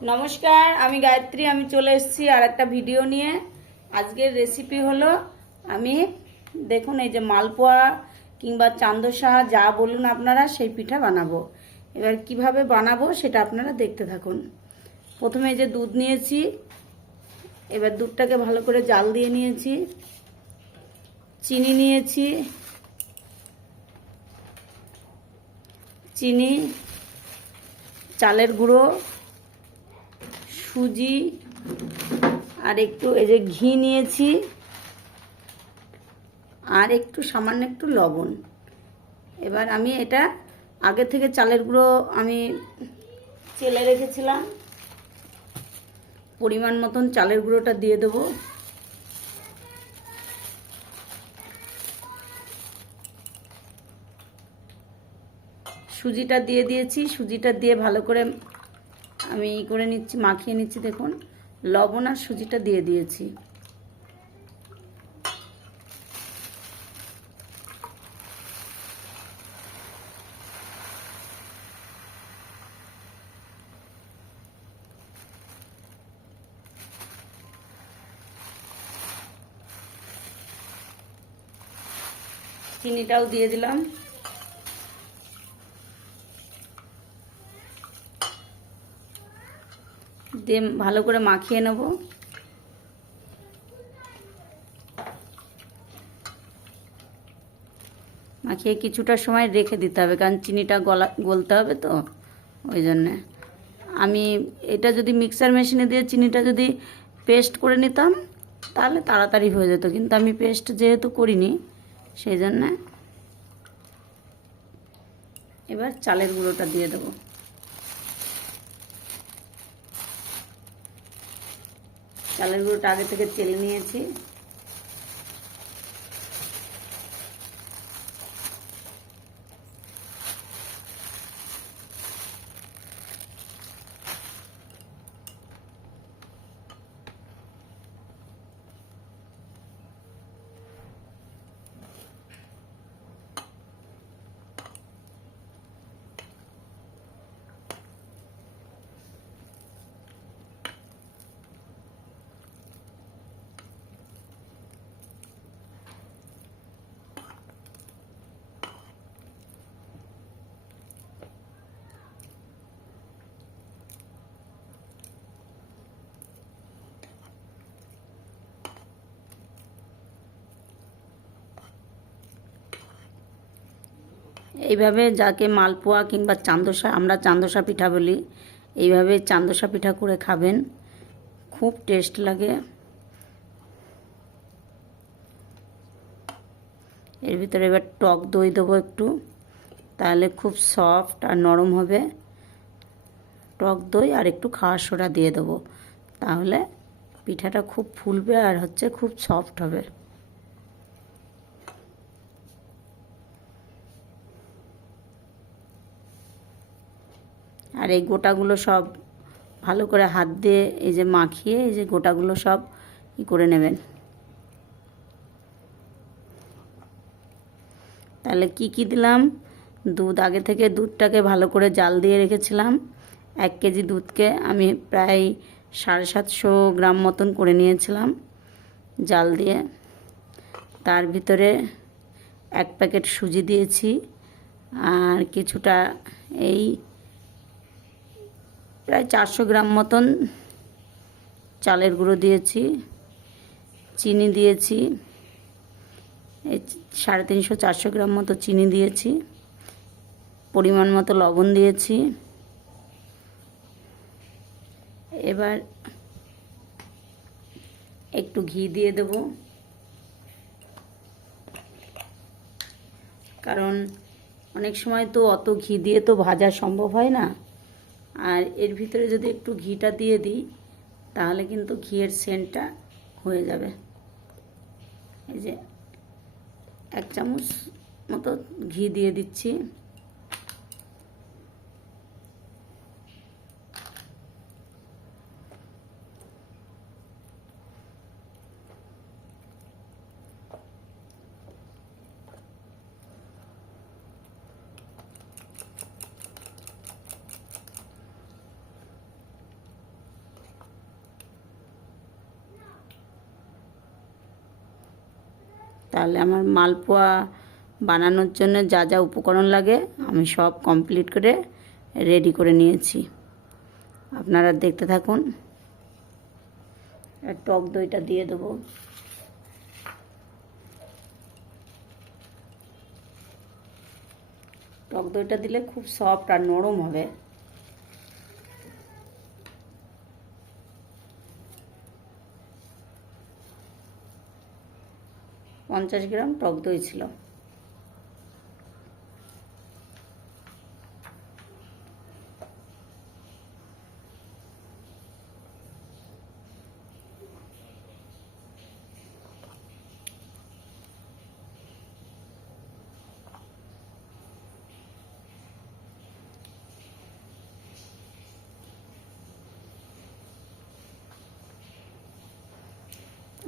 নমস্কার, আমি গায়ত্রী। আমি চলে এসেছি আর একটা ভিডিও নিয়ে। আজকের রেসিপি হলো, আমি দেখুন এই যে মালপোয়া কিংবা চান্দোসা যা বলুন আপনারা, সেই পিঠা বানাবো। এবার কিভাবে বানাবো সেটা আপনারা দেখতে থাকুন। প্রথমে এই যে দুধ নিয়েছি, এবার দুধটাকে ভালো করে জাল দিয়ে নিয়েছি। চিনি নিয়েছি, চিনি, চালের গুঁড়ো, সুজি আর একটু এই যে ঘি নিয়েছি, আর একটু সামান্য একটু লবণ। এবার আমি এটা আগে থেকে চালের গুঁড়ো আমি চেলে রেখেছিলাম, পরিমাণ মতন চালের গুঁড়োটা দিয়ে দেবো। সুজিটা দিয়ে দিয়েছি, সুজিটা দিয়ে ভালো করে আমি করে নিচ্ছি, মাখিয়ে নিচ্ছি। দেখুন, লবণ আর সুজিটা দিয়ে দিয়েছি। চিনিটাও দিয়ে দিলাম। দিয়ে ভালো করে মাখিয়ে নেব। মাখিয়ে কিছুটা সময় রেখে দিতে হবে, কারণ চিনিটা গলতে হবে তো, ওই জন্যে। আমি এটা যদি মিক্সার মেশিনে দিয়ে চিনিটা যদি পেস্ট করে নিতাম তাহলে তাড়াতাড়ি হয়ে যেত, কিন্তু আমি পেস্ট যেহেতু করিনি সেই জন্যে। এবার চালের গুঁড়োটা দিয়ে দেবো। চালের গুঁড়োটা আগে থেকে চেলে নিয়েছি। এইভাবে, যাকে মালপোয়া কিংবা চান্দোসা, আমরা চান্দোসা পিঠা বলি, এইভাবে চান্দোসা পিঠা করে খাবেন, খুব টেস্ট লাগে। এর ভিতরে এবার টক দই দেবো একটু, তাহলে খুব সফট আর নরম হবে। টক দই আর একটু খাওয়ার সোডা দিয়ে দেবো, তাহলে পিঠাটা খুব ফুলবে আর খুব সফট হবে। আর এই গোটাগুলো সব ভালো করে হাত দিয়ে এই যে মাখিয়ে, এই যে গোটাগুলো সব করে নেবেন। তাহলে কি দিলাম? দুধ, আগে থেকে দুধটাকে ভালো করে জাল দিয়ে রেখেছিলাম। 1 কেজি দুধকে আমি প্রায় 750 গ্রাম মতন করে নিয়েছিলাম জাল দিয়ে। তার ভিতরে 1 প্যাকেট সুজি দিয়েছি, আর কিছুটা এই প্রায় 400 গ্রাম মতন চালের গুঁড়ো দিয়েছি, চিনি দিয়েছি, এই 350-400 গ্রাম মতো চিনি দিয়েছি, পরিমাণ মতো লবণ দিয়েছি। এবার একটু ঘি দিয়ে দেব, কারণ অনেক সময় তো অত ঘি দিয়ে তো ভাজা সম্ভব হয় না। আর এর ভিতরে যদি একটু ঘিটা দিয়ে দিই তাহলে কিন্তু ঘিয়ের সেন্টটা হয়ে যাবে। এই যে 1 চামচ মতো ঘি দিয়ে দিচ্ছি। তাহলে আমার মালপোয়া বানানোর জন্য যা যা উপকরণ লাগে আমি সব কমপ্লিট করে রেডি করে নিয়েছি। আপনারা দেখতে থাকুন। আর টক দইটা দিয়ে দেবো। টক দইটা দিলে খুব সফট আর নরম হবে। পঞ্চাশ গ্রাম টক দই ছিল।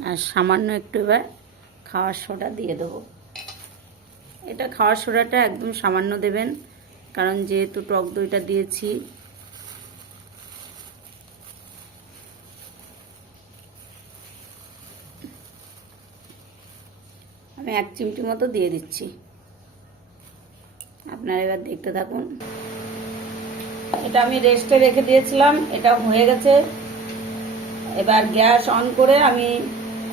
আর সামান্য একটু এবার খাওয়ার সোডা দিয়ে দেবো। এটা খাওয়ার সোডাটা একদম সামান্য দেবেন, কারণ যেহেতু টক দইটা দিয়েছি। আমি 1 চিমটি মতো দিয়ে দিচ্ছি। আপনারা এবার দেখতে থাকুন। এটা আমি রেস্টে রেখে দিয়েছিলাম, এটা হয়ে গেছে। এবার গ্যাস অন করে আমি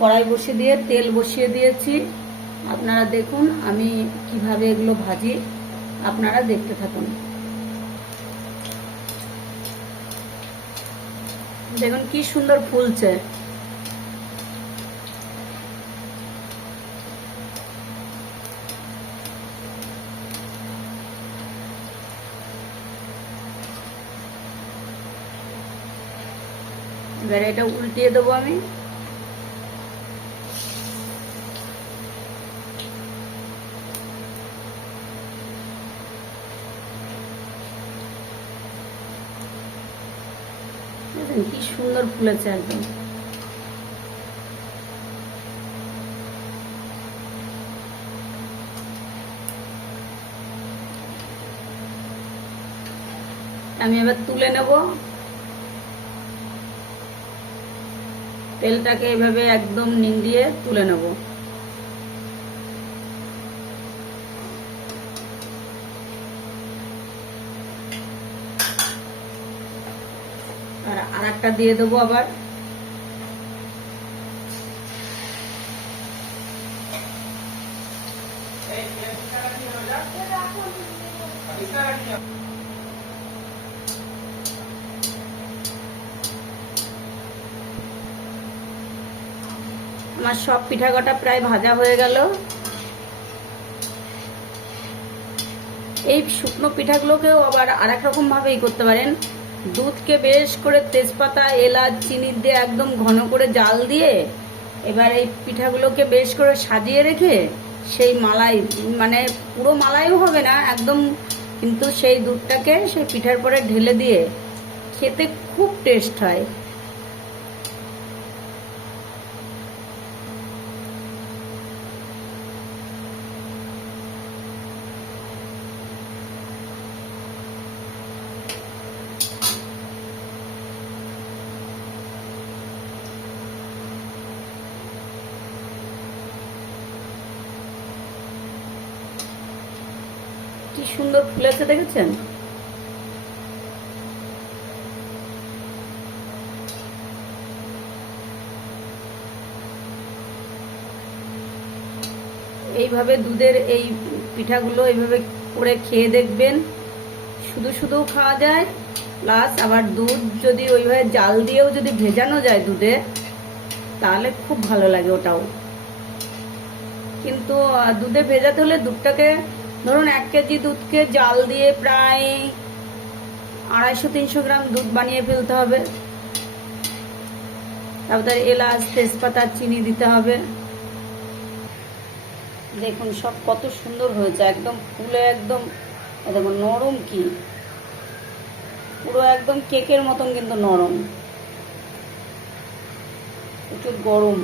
কড়াই বসিয়ে দিয়ে তেল বসিয়ে দিয়েছি। আপনারা দেখুন আমি কিভাবে এগুলো ভাজি, আপনারা দেখতে থাকুন। দেখুন কি সুন্দর ফুলছে। এবার এটা উল্টিয়ে দেবো আমি। কি সুন্দর ফুলেছে একদম। আমি এবার তুলে নেব। তেলটাকে এভাবে একদম নিংড়িয়ে তুলে নেব। আর আরেকটা দিয়ে দেবো আবার। আমার সব পিঠা কটা প্রায় ভাজা হয়ে গেল। এই শুকনো পিঠাগুলোকেও আবার আরেক রকম ভাবেই করতে পারেন। দুধকে বেশ করে তেজপাতা, এলাচ, চিনি দিয়ে একদম ঘন করে জাল দিয়ে এবার এই পিঠাগুলোকে বেশ করে সাজিয়ে রেখে সেই মালাই, মানে পুরো মালাইও হবে না একদম, কিন্তু সেই দুধটাকে সেই পিঠার পরে ঢেলে দিয়ে খেতে খুব টেস্ট হয়। কি সুন্দর ফুলেছে দেখেছেন। এইভাবে দুধের এই পিঠাগুলো এইভাবে করে খেয়ে দেখবেন। শুধু শুধু খাওয়া যায়, প্লাস আবার দুধ যদি ওইভাবে জাল দিয়েও যদি ভেজানো যায় দুধে, তাহলে খুব ভালো লাগে ওটাও। কিন্তু দুধে ভেজাতে হলে দুধটাকে ধরুন 1 কেজি দুধকে জাল দিয়ে প্রায় 250-300 গ্রাম দুধ বানিয়ে ফেলতে হবে। তারপরে এলাচ, তেজপাতা, চিনি দিতে হবে। দেখুন সব কত সুন্দর হয়েছে, একদম ফুলে একদম দেখুন নরম, কি পুরো একদম কেকের মতন, কিন্তু নরম, প্রচুর গরম,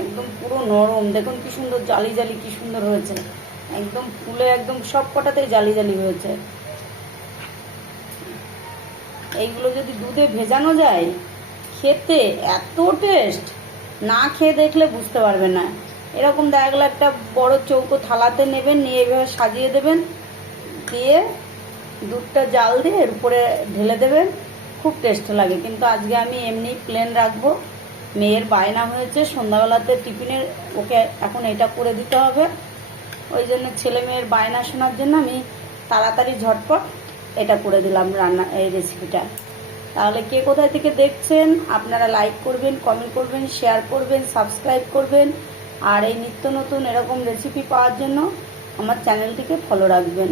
একদম পুরো নরম। দেখুন কি সুন্দর জালি জালি, কি সুন্দর হয়েছে, একদম ফুলে একদম সব কটাতেই জালি জালি হয়েছে। এইগুলো যদি দুধে ভেজানো যায় খেতে এত টেস্ট, না খেয়ে দেখলে বুঝতে পারবে না। এরকম দেখা গেলো একটা বড় চৌকো থালাতে নেবেন, নিয়ে এইভাবে সাজিয়ে দেবেন, দিয়ে দুধটা জাল দিয়ে এর উপরে ঢেলে দেবেন, খুব টেস্ট লাগে। কিন্তু আজকে আমি এমনি প্লেন রাখবো। মেয়ের বায়না হয়েছে সন্ধ্যাবেলাতে টিফিনের, ওকে এখন এটা করে দিতে হবে। ওই জন্য ছেলে মেয়ের বায়না শোনার জন্য আমি তাড়াতাড়ি ঝটপট এটা করে দিলাম রান্না, এই রেসিপিটা। তাহলে কে কোথায় থেকে দেখছেন আপনারা লাইক করবেন, কমেন্ট করবেন, শেয়ার করবেন, সাবস্ক্রাইব করবেন। আর এই নিত্য নতুন এরকম রেসিপি পাওয়ার জন্য আমার চ্যানেলটিকে ফলো রাখবেন।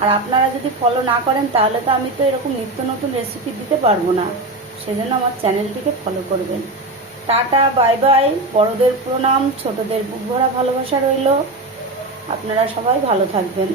আর আপনারা যদি ফলো না করেন তাহলে তো আমি তো এরকম নিত্য নতুন রেসিপি দিতে পারবো না। সেজন্য আমার চ্যানেলটিকে ফলো করবেন। Tata, bye bye. বড়দের প্রণাম, ছোটদের বুক ভরা ভালোবাসা রইল। আপনারা সবাই ভালো থাকবেন।